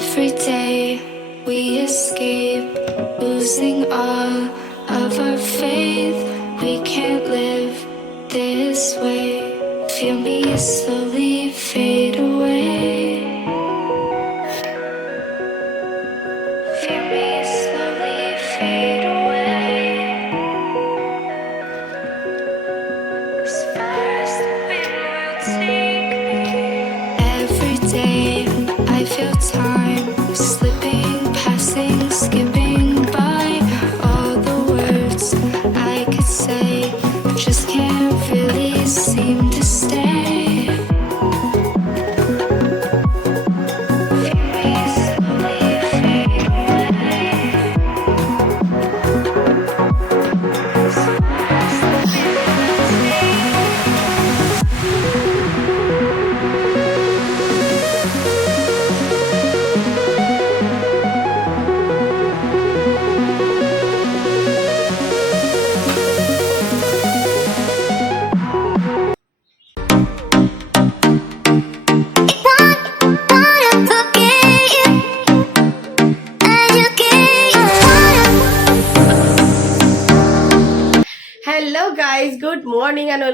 Every day we escape, losing all of our faith. We can't live this way. Feel me slowly fade away.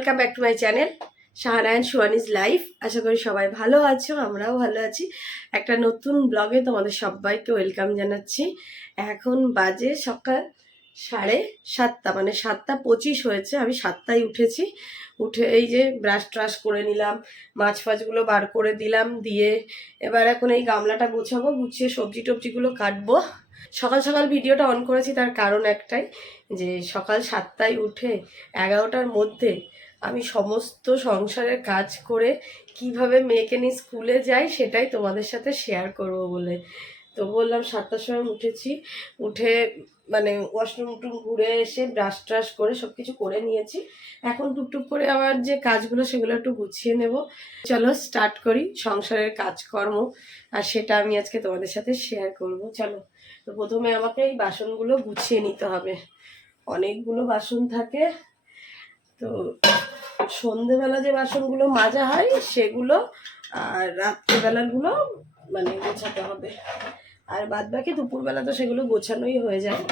Welcome back to my channel শাহনায়ন সুয়ানিজ life আশা করি সবাই ভালো আছো, আমরাও ভালো আছি। একটা নতুন ব্লগে তোমাদের সবাইকে ওয়েলকাম জানাচ্ছি। এখন বাজে সকাল সাড়ে সাতটা মানে সাতটা পঁচিশ হয়েছে, আমি সাতটায় উঠেছি। উঠে এই যে ব্রাশ ট্রাশ করে নিলাম, মাছ ফাছগুলো বার করে দিলাম, দিয়ে এবার এখন এই গামলাটা গুছাবো, গুছিয়ে সবজি টবজিগুলো কাটবো। সকাল সকাল ভিডিওটা অন করেছি, তার কারণ একটাই, যে সকাল সাতটায় উঠে এগারোটার মধ্যে আমি সমস্ত সংসারের কাজ করে কীভাবে মেয়েকে নিয়ে স্কুলে যাই সেটাই তোমাদের সাথে শেয়ার করব বলে। তো বললাম সাতটার সময় উঠেছি, উঠে মানে ওয়াশরুম টুম ঘুরে এসে ব্রাশ ট্রাশ করে সব কিছু করে নিয়েছি। এখন টুকটুক করে আবার যে কাজগুলো সেগুলো একটু গুছিয়ে নেব। চলো স্টার্ট করি সংসারের কাজকর্ম, আর সেটা আমি আজকে তোমাদের সাথে শেয়ার করব। চলো, তো প্রথমে আমাকে এই বাসনগুলো গুছিয়ে নিতে হবে। অনেকগুলো বাসন থাকে তো সন্ধেবেলা যে বাসনগুলো মাজা হয়, সেগুলো আর রাত্রেবেলাগুলো মানে গোছাতে হবে। আর বাদ বাকি দুপুরবেলা তো সেগুলো গোছানোই হয়ে যায়।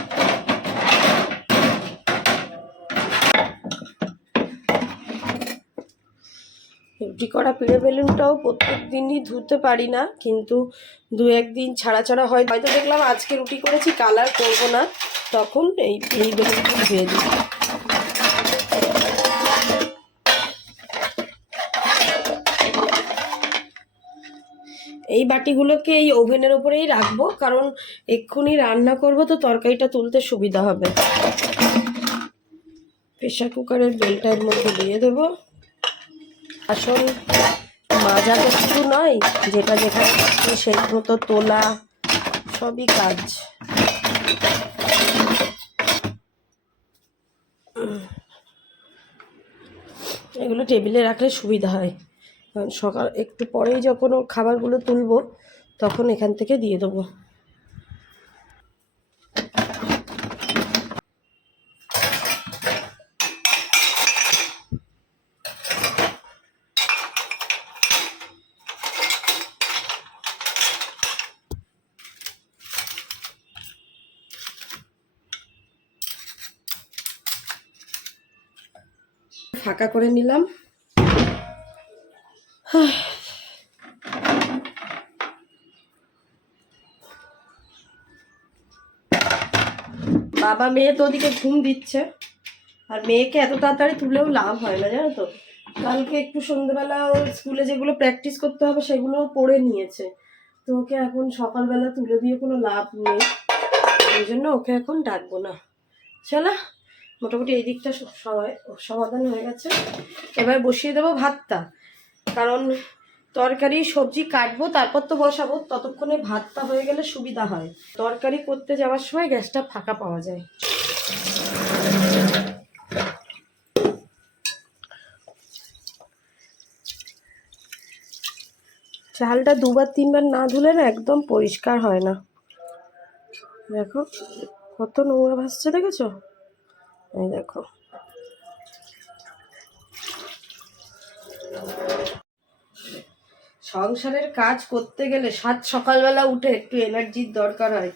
রুটি করা পিড়ে বেলুনটাও প্রত্যেক দিনই ধুতে পারি না, কিন্তু দু একদিন ছাড়া ছাড়া হয়। হয়তো দেখলাম আজকে রুটি করেছি কালার করব না। তখন এই এই বেলুনটা ধুয়ে দিই। এই বাটিগুলোকে এই ওভেনের ওপরেই রাখব, কারণ এক্ষুনি রান্না করব তো তরকারিটা তুলতে সুবিধা হবে। প্রেশার কুকারের বেলটার মধ্যে দিয়ে দেবো। আসল মাজা তো কিছু নয়, যেটা যেখানে সেই মতো তোলা সবই কাজ। এগুলো টেবিলে রাখলে সুবিধা হয়। সকাল একটু পরেই যখন খাবারগুলো তুলবো তখন এখান থেকে দিয়ে দেবো। ফাঁকা করে নিলাম। বাবা মেয়ে তো ওদিকে ঘুম দিচ্ছে। আর মেয়েকে এত তাড়াতাড়ি তুলেও লাভ হয় না, জানো তো? কালকে একটু সন্ধ্যেবেলা স্কুলে যেগুলো প্র্যাকটিস করতে হবে সেগুলো পড়ে নিয়েছে। তো ওকে এখন সকালবেলা তুলে দিয়ে কোনো লাভ নেই। ওই জন্য ওকে এখন ডাকবো না। চলা, মোটামুটি এই দিকটা সবাই সমাধান হয়ে গেছে। এবার বসিয়ে দেবো ভাতটা। কারণ তরকারি, সবজি কাটবো, তারপর তো বসাবো। ততক্ষণে ভাতটা হয়ে গেলে সুবিধা হয়। তরকারি করতে যাওয়ার সময় গ্যাসটা ফাঁকা পাওয়া যায়। চালটা দুবার, তিনবার না ধুলে না একদম পরিষ্কার হয় না। দেখো, কত নোংরা ভাসছে, দেখেছ? এই দেখো। সংসারের কাজ করতে গেলে সাত সকালবেলা উঠে একটু এনার্জির দরকার হয়,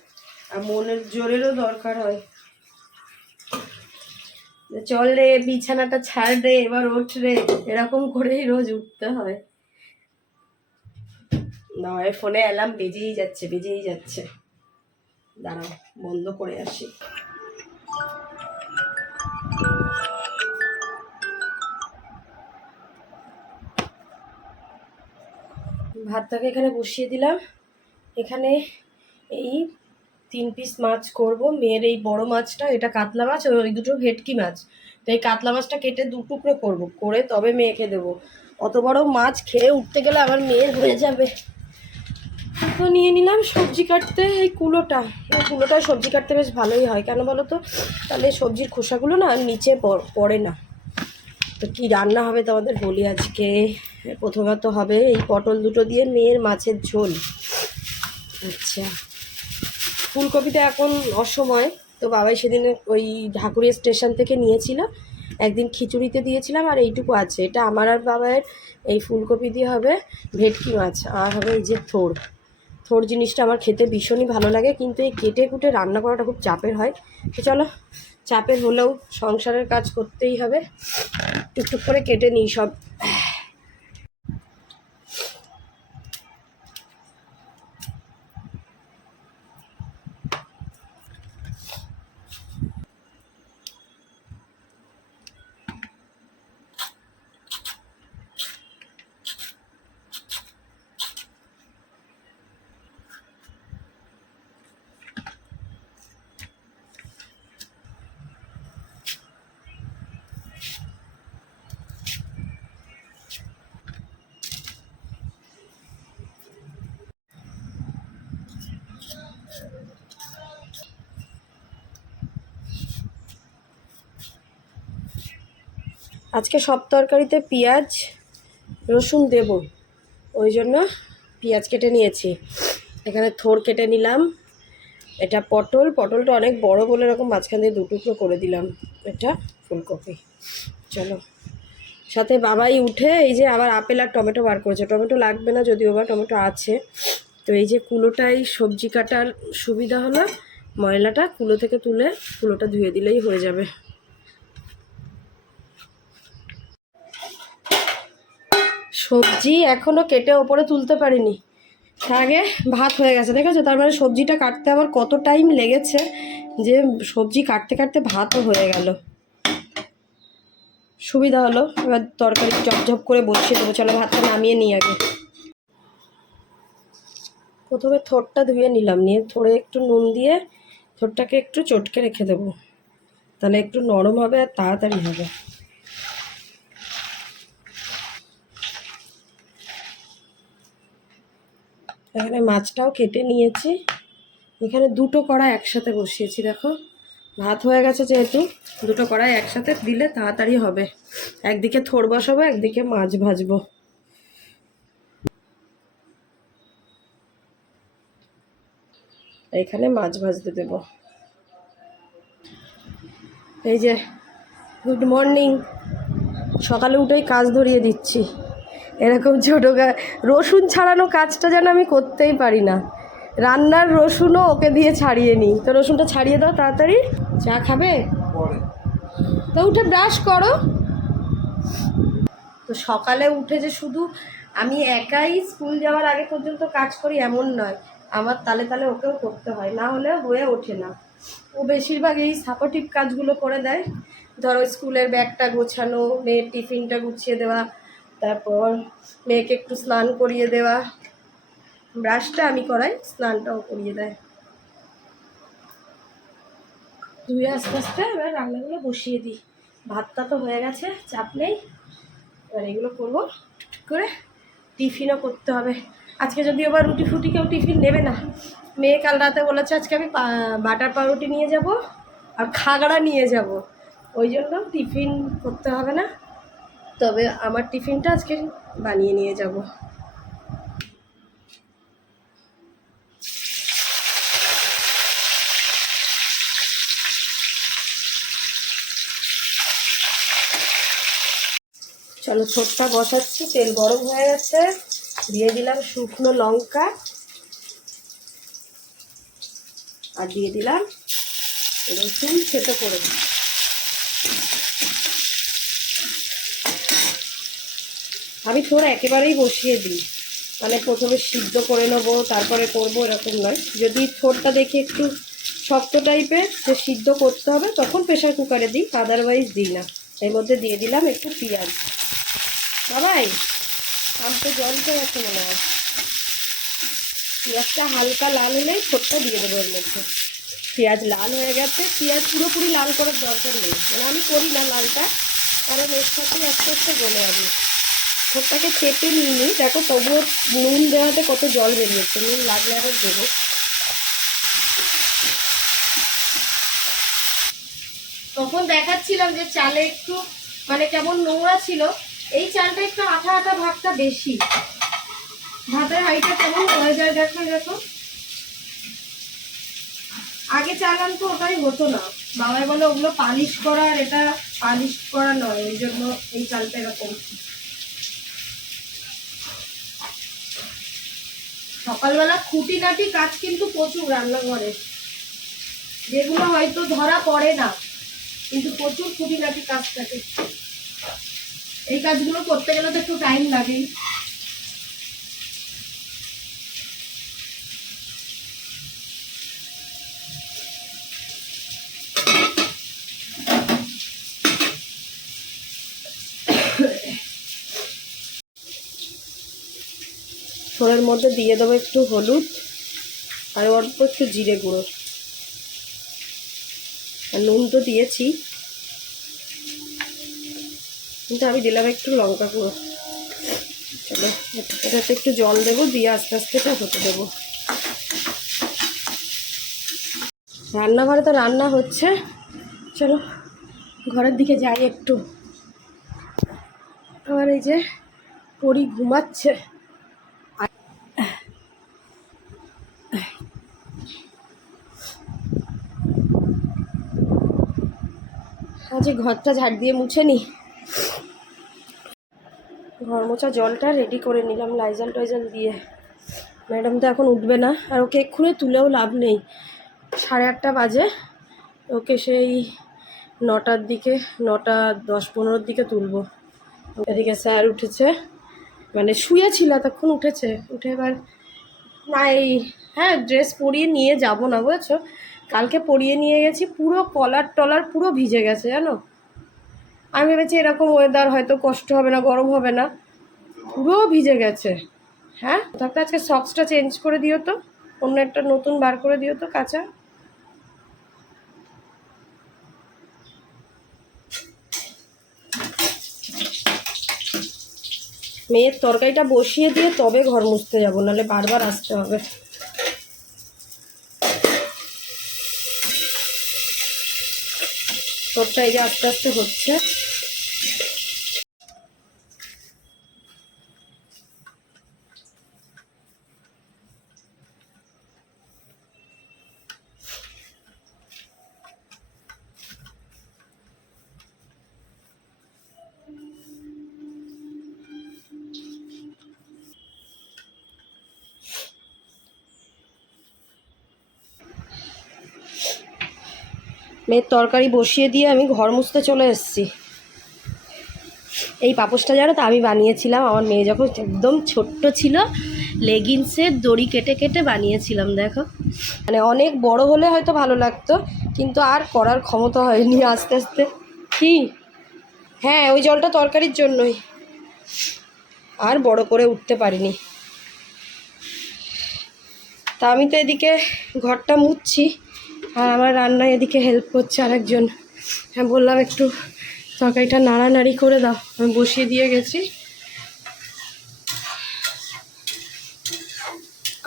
আর মনের জোরেরও দরকার হয়। চল রে, বিছানাটা ছাড় রে, এবার ওঠ রে, এরকম করেই রোজ উঠতে হয়। নয় ফোনে অ্যালার্ম বেজেই যাচ্ছে বেজেই যাচ্ছে। দাঁড়াও, বন্ধ করে আসি। ভাতটাকে এখানে বসিয়ে দিলাম। এখানে এই তিন পিস মাছ করব। মেয়ের এই বড় মাছটা, এটা কাতলা মাছ ওই দুটো ভেটকি মাছ। তো এই কাতলা মাছটা কেটে দু টুকরো করব, করে তবে মেয়েকে দেবো। অত বড় মাছ খেয়ে উঠতে গেলে আমার মেয়ের হয়ে যাবে। তো নিয়ে নিলাম সবজি কাটতে এই কুলোটা। এই কুলোটা সবজি কাটতে বেশ ভালোই হয়। কেন বলো তো? তাহলে সবজির খোসাগুলো না নিচে পড়ে না। তো কি রান্না হবে তোমাদের বলি আজকে? প্রথমত হবে এই পটল দুটো দিয়ে মেয়ের মাছের ঝোল। আচ্ছা। ফুলকপিটা এখন অসময়, তো বাবাই সেদিন ওই ঢাকুরিয়া স্টেশন থেকে নিয়েছিল। একদিন খিচুড়িতে দিয়েছিলাম আর এইটুকু আছে। এটা আমার আর বাবার এই ফুলকপি দিয়ে হবে ভেটকি মাছ আর হবে এই যে থোড়। থোড় জিনিসটা আমার খেতে ভীষণই ভালো লাগে, কিন্তু এই কেটে কুটে রান্না করাটা খুব চাপের হয়। তো চলো চাপের হলেও সংসারের কাজ করতেই হবে। টুকটুক করে কেটে নিই সব। আজকে সব তরকারিতে পেঁয়াজ, রসুন দেব। ওই জন্য পেঁয়াজ কেটে নিয়েছি। এখানে থোর কেটে নিলাম। এটা পটল। পটলটা অনেক বড় বলে এরকম মাঝখান দিয়ে দুটুকরো করে দিলাম। এটা ফুলকপি। চলো। সাথে বাবাই উঠে এই যে আবার আপেল আর টমেটো বার করেছে। টমেটো লাগবে না যদিও বা, টমেটো আছে। তো এই যে কুলোটাই সবজি কাটার সুবিধা হলো। ময়লাটা কুলো থেকে তুলে কুলোটা ধুয়ে দিলেই হয়ে যাবে। সবজি এখনও কেটে ওপরে তুলতে পারিনি। আগে ভাত হয়ে গেছে, দেখেছ? তার মানে সবজিটা কাটতে আমার কত টাইম লেগেছে যে সবজি কাটতে কাটতে ভাতও হয়ে গেল। সুবিধা হলো, এবার তরকারি ঝপঝপ করে বসিয়ে দেবো। চলো ভাতটা নামিয়ে নিই আগে। প্রথমে থোরটা ধুয়ে নিলাম, নিয়ে থোড়ে একটু নুন দিয়ে থোরটাকে একটু চটকে রেখে দেবো। তাহলে একটু নরম হবে আর তাড়াতাড়ি হবে। এখানে মাছটাও কেটে নিয়েছি। এখানে দুটো কড়াই একসাথে বসিয়েছি, দেখো। ভাত হয়ে গেছে যেহেতু, দুটো কড়াই একসাথে দিলে তাড়াতাড়ি হবে। একদিকে থোর বসাবো, একদিকে মাছ ভাজবো। এখানে মাছ ভাজতে দেব। এই যে গুড মর্নিং সকালে উঠেই কাজ ধরিয়ে দিচ্ছি। এরকম ছোটো রসুন ছাড়ানো কাজটা যেন আমি করতেই পারি না। রান্নার রসুনও ওকে দিয়ে ছাড়িয়ে নিই। তো রসুনটা ছাড়িয়ে দাও তাড়াতাড়ি। চা খাবে? তো উঠে ব্রাশ করো। তো সকালে উঠে যে শুধু আমি একাই স্কুল যাওয়ার আগে পর্যন্ত কাজ করি এমন নয়। আমার তালে তালে ওকেও করতে হয় না হলে হয়ে ওঠে না। ও বেশিরভাগ এই সাপোর্টিভ কাজগুলো করে দেয়। ধরো স্কুলের ব্যাগটা গোছানো মেয়ের টিফিনটা গুছিয়ে দেওয়া তারপর মেয়েকে একটু স্নান করিয়ে দেওয়া। ব্রাশটা আমি করাই, স্নানটাও করিয়ে দেয়। ধুয়ে আস্তে আস্তে এবার রান্নাগুলো বসিয়ে দিই। ভাতটা তো হয়ে গেছে, চাপ নেই। এবার এগুলো করব। করে টিফিনও করতে হবে। আজকে যদি আবার রুটি ফুটি কেউ টিফিন নেবে না। মেয়ে কাল রাতে বলেছে, আজকে আমি বাটার পাউরুটি নিয়ে যাব আর খাগড়া নিয়ে যাব। ওই জন্য টিফিন করতে হবে না। তবে আমার টিফিনটা আজকে বানিয়ে নিয়ে যাব। চলো ছোটটা বসাচ্ছি, তেল গরম হয়ে গেছে। দিয়ে দিলাম শুকনো লঙ্কা। আর দিয়ে দিলাম রসুন সেটা করে দিই আমি থোড় একেবারেই বসিয়ে দিই। মানে প্রথমে সিদ্ধ করে নেব, তারপরে করব, এরকম নয়। যদি থোড়টা দেখি একটু শক্ত টাইপের যে সিদ্ধ করতে হবে, তখন প্রেশার কুকারে দিই আদারওয়াইজ দিই না। এর মধ্যে দিয়ে দিলাম একটু পেঁয়াজ। বাবাই আমি তো জল খেয়ে আছে মনে হয়। পেঁয়াজটা হালকা লাল হলেই ছোটটা দিয়ে দেবো এর মধ্যে। পেঁয়াজ লাল হয়ে গেছে, পেঁয়াজ পুরোপুরি লাল করার দরকার নেই। মানে আমি করি না লালটা, কারণ এর সাথে আস্তে আস্তে গলে যাবে। ছোটটাকে চেপে নিয়ে দেখো তবুও নুন দেওয়াতে কত জল বেরিয়েছে। নুন লাগলে আবার দেবো। তখন দেখাচ্ছিলাম যে চালে একটু মানে কেমন নোংরা ছিল। এই চালটা একটু আঠা আঠা ভাবটা বেশি। ভাতের হাইটা কেমন হয়ে যায় দেখো দেখো। আগে চালান তো ওটাই হতো না। বাবাই বলে ওগুলো পালিশ করা আর এটা পালিশ করা নয়। ওই জন্য এই চালটা এরকম। সকালবেলা খুঁটিনাটি কাজ কিন্তু প্রচুর রান্নাঘরে। যেগুলো হয়তো ধরা পড়ে না, কিন্তু প্রচুর খুঁটিনাটি কাজ থাকে। এই কাজগুলো করতে গেলে তো একটু টাইম লাগেই। ছোলের মধ্যে দিয়ে দেবো একটু হলুদ আর অল্প একটু জিরে গুঁড়ো। আর নুন তো দিয়েছি। কিন্তু আমি দিলাম একটু লঙ্কা গুঁড়ো। চলো এটাতে একটু জল দেবো, দিয়ে আস্তে আস্তে এটা হতে দেবো। রান্নাঘরে তো রান্না হচ্ছে। চলো, ঘরের দিকে যাই একটু। আবার এই যে পরি ঘুমাচ্ছে। এই ঘরটা ঝাড় দিয়ে মুছে নি। ঘর মোছা জলটা রেডি করে নিলাম, লাইজাল টাইজাল দিয়ে। ম্যাডাম তো এখন উঠবে না, আর ওকে এক্ষুনি তুলেও লাভ নেই। সাড়ে আটটা বাজে, ওকে সেই নটার দিকে, নটা দশ পনেরোর দিকে তুলবো। এদিকে স্যার উঠেছে মানে শুয়েছিল তখন উঠেছে, উঠে এবার না এই হ্যাঁ ড্রেস পরিয়ে নিয়ে যাব না, বুঝেছ? কালকে পরিয়ে নিয়ে গেছি, পুরো কলার টলার পুরো ভিজে গেছে, জানো? আমি ভেবেছি এরকম ওয়েদার হয়তো কষ্ট হবে না, গরম হবে না, পুরো ভিজে গেছে। হ্যাঁ? থাকতে আজকে সক্সটা চেঞ্জ করে দিও তো, অন্য একটা নতুন বার করে দিও তো, কাঁচা। মেয়ের তরকারিটা বসিয়ে দিয়ে তবে ঘর মুছতে যাব, নাহলে বারবার আসতে হবে। তোরটা এই যে আস্তে আস্তে হচ্ছে। মেয়ের তরকারি বসিয়ে দিয়ে আমি ঘর মুছতে চলে এসেছি। এই পাপোশটা জানো তো, আমি বানিয়েছিলাম। আমার মেয়ে যখন একদম ছোট্ট ছিল লেগিংসের দড়ি কেটে কেটে বানিয়েছিলাম, দেখো। মানে অনেক বড় হলে হয়তো ভালো লাগতো, কিন্তু আর করার ক্ষমতা হয়নি আস্তে আস্তে। কি? হ্যাঁ ওই জলটা তরকারির জন্যই। আর বড় করে উঠতে পারিনি। তা আমি তো এদিকে ঘরটা মুছছি। আর আমার রান্নায় এদিকে হেল্প করছে আরেকজন। হ্যাঁ বললাম একটু তরকারিটা নাড়ানাড়ি করে দাও। আমি বসিয়ে দিয়ে গেছি।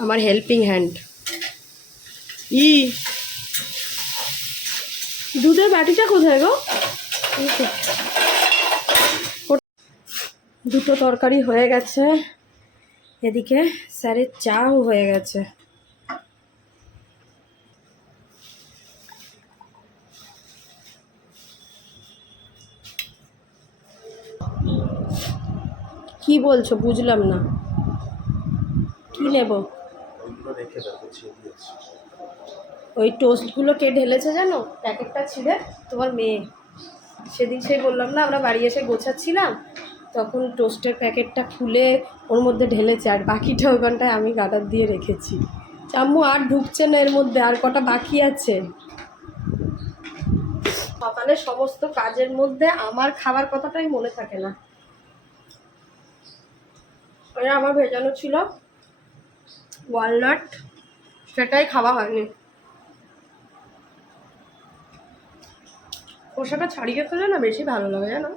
আমার হেল্পিং হ্যান্ড ই দুধের বাটিটা কোথায় গো? দুটো তরকারি হয়ে গেছে। এদিকে স্যারের চাও হয়ে গেছে। কি বলছো? বুঝলাম না। কি নেব? ওই টোস্টগুলো কে ঢেলেছে জানো? প্যাকেটটা ছিঁড়ে তোমার মেয়ে। সেদিন সেই বললাম না আমরা বাড়ি এসে গোছাচ্ছিলাম তখন টোস্টের প্যাকেটটা খুলে ওর মধ্যে ঢেলেছে আর বাকিটা ওখানটায় আমি গাদার দিয়ে রেখেছি। চাম্মু আর ঢুকছে না এর মধ্যে আর কটা বাকি আছে? সকালে সমস্ত কাজের মধ্যে আমার খাবার কথাটাই মনে থাকে না। ওই আমার ভেজানো ছিল। ওয়ালনাট সেটাই খাওয়া হয়নি। খোসাটা ছাড়িয়ে খেলে না বেশি ভালো লাগে, জানো?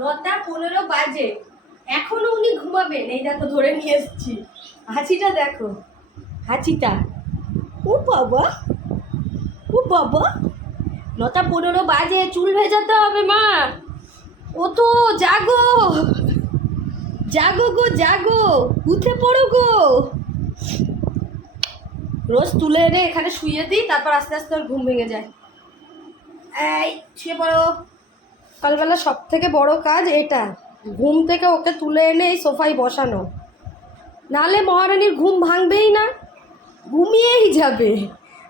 নটা পনেরো বাজে। এখনও উনি ঘুমাবেন। এই দেখো, ধরে নিয়ে এসেছি। হাঁচিটা দেখো। হাঁচিটা। ও বাবা ও বাবা। নটা পনেরো বাজে, চুল ভেজাতে হবে মা। ও তো, জাগো। জাগো গো, জাগো, উঠে পড়ো গো। রোজ তুলে এনে এখানে শুয়ে দিই, তারপর আস্তে আস্তে ওর ঘুম ভেঙে যায়। এই, শুয়ে পড়ো। সকালবেলা সব থেকে বড় কাজ এটা, ঘুম থেকে ওকে তুলে এনে এই সোফায় বসানো। নালে মহারানীর ঘুম ভাঙবেই না। ঘুমিয়েই যাবে।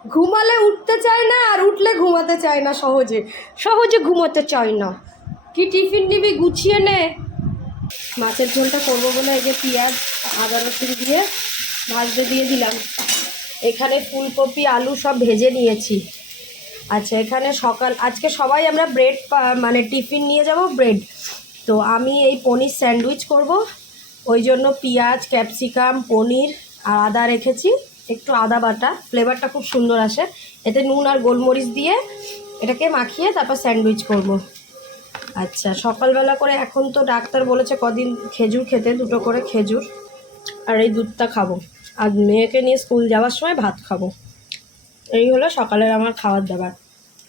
ঘুমালে উঠতে চায় না আর উঠলে ঘুমাতে চায় না সহজে। সহজে ঘুমাতে চায় না। কি টিফিন নিবি গুছিয়ে নে। মাছের ঝোলটা করব বলে এই যে পেঁয়াজ, আদা, রসুন দিয়ে ভাজতে দিয়ে দিলাম। এখানে ফুলকপি, আলু সব ভেজে নিয়েছি। আচ্ছা এখানে সকাল আজকে সবাই আমরা ব্রেড মানে টিফিন নিয়ে যাব ব্রেড। তো আমি এই পনির স্যান্ডউইচ করব। ওই জন্য পেঁয়াজ, ক্যাপসিকাম, পনির আর আদা রেখেছি। একটু আদা বাটা ফ্লেভারটা খুব সুন্দর আসে। এতে নুন আর গোলমরিচ দিয়ে এটাকে মাখিয়ে তারপর স্যান্ডউইচ করব। আচ্ছা সকালবেলা করে এখন তো ডাক্তার বলেছে কদিন খেজুর খেতে, দুটো করে খেজুর। আর এই দুধটা খাব। আর মেয়েকে নিয়ে স্কুল যাওয়ার সময় ভাত খাব। এই হলো সকালের আমার খাবার দাবার।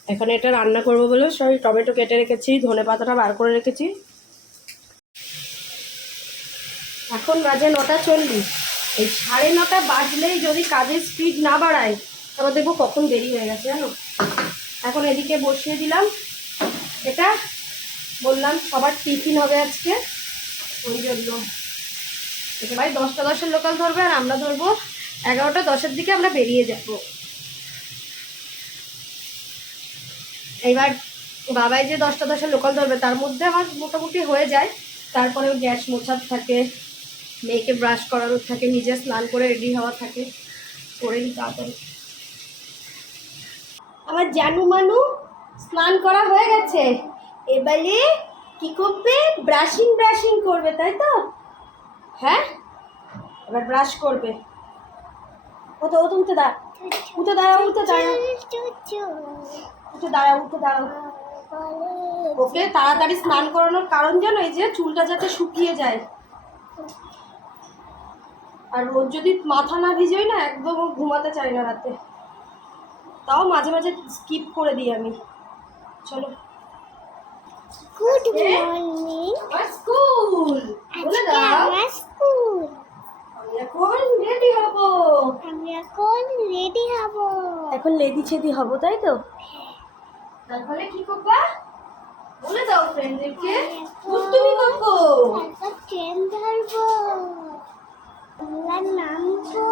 এখানে এটা রান্না করব বলে সবাই টমেটো কেটে রেখেছি, ধনে পাতাটা বার করে রেখেছি। এখন বাজে নটা চল্লিশ। এই সাড়ে নটা বাজলেই যদি কাজের স্পিড না বাড়ায়, তারপর দেখব কখন দেরি হয়ে গেছে জানো? এখন এদিকে বসিয়ে দিলাম। এটা বললাম সবার টিফিন হবে আজকে। ওই জন্য। একেবারে দশটা দশের লোকাল ধরবে আর আমরা ধরবো এগারোটা দশের দিকে আমরা বেরিয়ে যাব। এইবার বাবাই যে দশটা দশের লোকাল ধরবে, তার মধ্যে আমার মোটামুটি হয়ে যায়। তারপরে গ্যাস মোছার থাকে মেয়েকে ব্রাশ করানোর থাকে, নিজে স্নান করে রেডি হওয়া থাকে করে নিই তাড়াতাড়ি আমার জানু মানু স্নান করা হয়ে গেছে। এবারে কি করবে? ব্রাশিং ব্রাশিং করবে, তাই তো? হ্যাঁ? এবার ব্রাশ করবে। ও তো ও তো উঠে দাঁড়া উঠে দাঁড়াও উঠে দাঁড়াও। উঠে দাঁড়াও উঠে দাঁড়াও। ওকে, তাড়াতাড়ি স্নান করানোর কারণ জানো এই যে চুলটা যাতে শুকিয়ে যায়। আর রোজ যদি মাথা না ভিজোই না একদম ঘুমাতে চায় না রাতে। তাও মাঝে মাঝে স্কিপ করে দিই আমি। চলো। গুড? মর্নিং আমার স্কুল বলে দাও। আমার স্কুল আমি এখন রেডি হব। আমি এখন রেডি হব। এখন লেদি ছেদি হব তাই তো? তারপরে কি করবা? বলে দাও ফ্রেন্ডদেরকে তুমি করব ট্রেন ধরবো। আমরা নামবো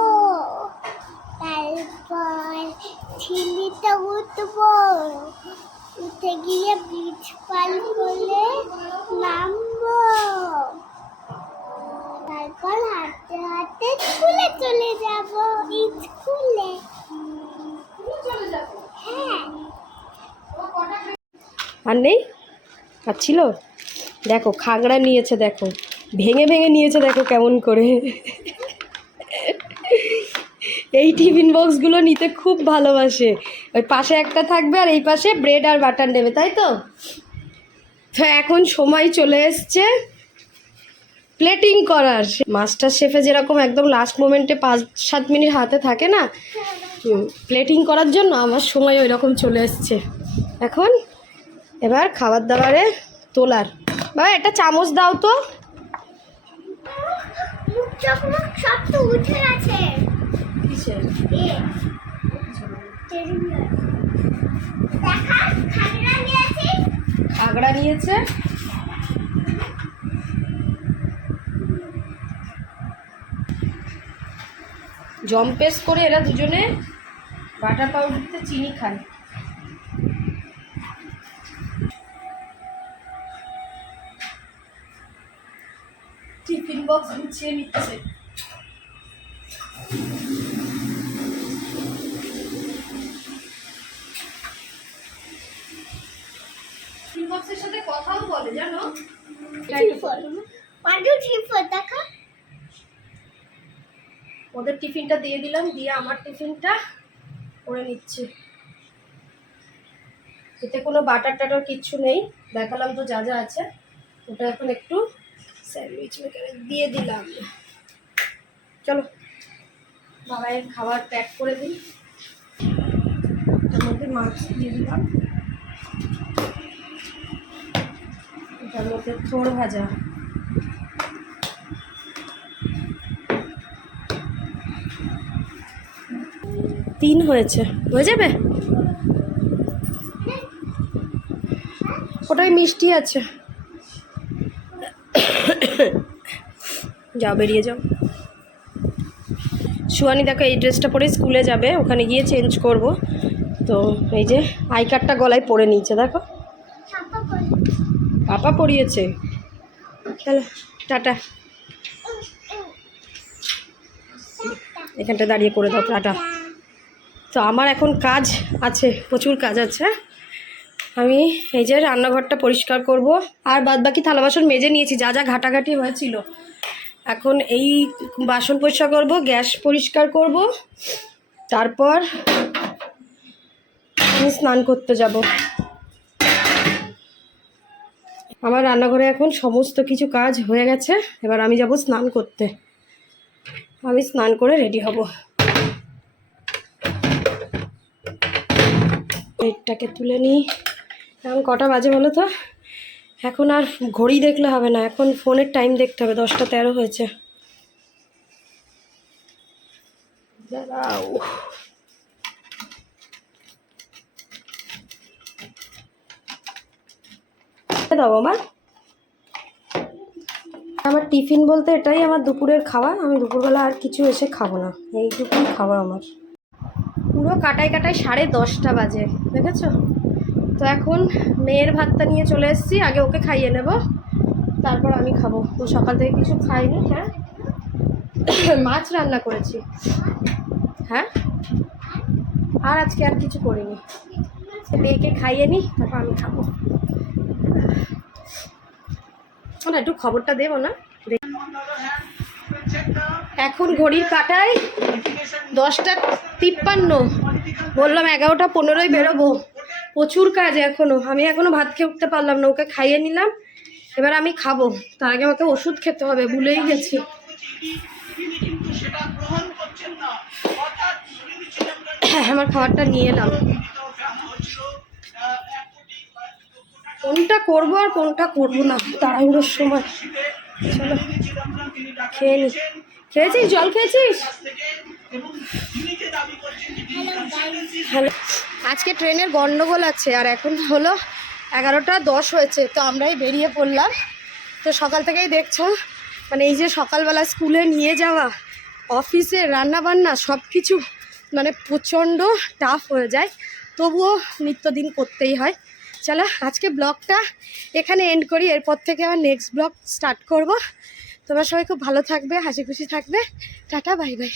তারপর ছিলিতে উঠবো উঠে গিয়ে ব্রিজ পার করে নামবো। তারপর হাঁটতে হাঁটতে স্কুলে চলে যাব। স্কুলে। হ্যাঁ। আর নেই? আর ছিল? দেখো, খাগড়া নিয়েছে, দেখো। ভেঙে ভেঙে নিয়েছে, দেখো কেমন করে। এই টিফিন বক্সগুলো নিতে খুব ভালোবাসে। ওই পাশে একটা থাকবে আর এই পাশে ব্রেড আর বাটার নেবে, তাই তো? তো এখন সময় চলে এসছে প্লেটিং করার। মাস্টার শেফে যেরকম একদম লাস্ট মোমেন্টে পাঁচ, সাত মিনিট হাতে থাকে না প্লেটিং করার জন্য আমার সময় ওই রকম চলে এসছে। এখন এবার খাবার দাবারে তোলার। বাবা, একটা চামচ দাও তো। মুখ সব তো উঠে আছে এ খাগড়া আগ্রা নিয়েছে? জম্পেস করে এরা দুজনে বাটার পাউডারতে চিনি খায়। টিফিন বক্স গুছিয়ে নিচ্ছে। টিফিন বক্সের সাথে কথাও বলে জানো? ওদের টিফিনটা দিয়ে দিলাম দিয়ে আমার টিফিনটা করে নিচ্ছি। এতে কোনো বাটার টাটার কিচ্ছু নেই। দেখালাম তো যা যা আছে। ওটা এখন একটু স্যান্ডউইচ মেকারে দিয়ে দিলাম। চলো বাবাইয়ের খাবার প্যাক করে দিই। মধ্যে মাছ দিয়ে দিলাম। তার মধ্যে থোড় ভাজা। তিন হয়েছে। হয়ে যাবে? ওটাই মিষ্টি আছে। যাও বেরিয়ে যাও। সুয়ানি দেখো এই ড্রেসটা পরে স্কুলে যাবে ওখানে গিয়ে চেঞ্জ করব। তো এই যে আই কার্ডটা গলায় পরে নিয়েছে দেখো। পাপা পরিয়েছে তাহলে টাটা। এখানটা দাঁড়িয়ে করে দাও টাটা। তো আমার এখন কাজ আছে প্রচুর কাজ আছে। আমি এই যে রান্নাঘরটা পরিষ্কার করব, আর বাদ বাকি থালা বাসন মেজে নিয়েছি, যা যা ঘাটাঘাটি হয়েছিল। এখন এই বাসন পরিষ্কার করব, গ্যাস পরিষ্কার করব, তারপর আমি স্নান করতে যাব। আমার রান্নাঘরে এখন সমস্ত কিছু কাজ হয়ে গেছে, এবার আমি যাব স্নান করতে। আমি স্নান করে রেডি হব। পেটটাকে তুলে নিই। এখন কটা বাজে বলো তো? এখন আর ঘড়ি দেখলে হবে না এখন ফোনের টাইম দেখতে হবে দশটা তেরো হয়েছে। দাঁড়াও। দাও আমার আমার টিফিন বলতে এটাই আমার দুপুরের খাওয়া আমি দুপুরবেলা আর কিছু এসে খাব না এইটুকুই খাওয়া আমার। পুরো কাটাই কাটাই সাড়ে দশটা বাজে দেখেছ? তো এখন মেয়ের ভাতটা নিয়ে চলে এসেছি। আগে ওকে খাইয়ে নেব। তারপর আমি খাব। তো সকাল থেকে কিছু খাইনি হ্যাঁ? মাছ রান্না করেছি। হ্যাঁ? আর আজকে আর কিছু করিনি। মেয়েকে খাইয়ে নিই তারপর আমি খাব। না একটু খবরটা দেবো না? এখন ঘড়ির কাটায় দশটা তিপ্পান্ন। বললাম এগারোটা পনেরোই বেরোবো। প্রচুর কাজ এখনও আমি এখনও ভাত খেয়ে উঠতে পারলাম না, ওকে খাইয়ে নিলাম। এবার আমি খাব। তার আগে আমাকে ওষুধ খেতে হবে, ভুলেই গেছি। আমার খাবারটা নিয়ে এলাম। কোনটা করব আর কোনটা করব না, তাড়াহুড়োর সময়। চলো, খেয়ে নি। খেয়েছিস? জল খেয়েছিস? হ্যালো। আজকে ট্রেনের গন্ডগোল আছে আর এখন হলো এগারোটা দশ হয়েছে, তো আমরাই বেরিয়ে পড়লাম। তো সকাল থেকেই দেখছ মানে এই যে সকালবেলা স্কুলে নিয়ে যাওয়া, অফিসে রান্না বান্না সব কিছু মানে প্রচণ্ড টাফ হয়ে যায়, তবুও নিত্যদিন করতেই হয়। চলো, আজকে ব্লগটা এখানে এন্ড করি, এরপর থেকে আবার নেক্সট ব্লগ স্টার্ট করব। তোমরা সবাই খুব ভালো থাকবে, হাসি খুশি থাকবে। Tata bye bye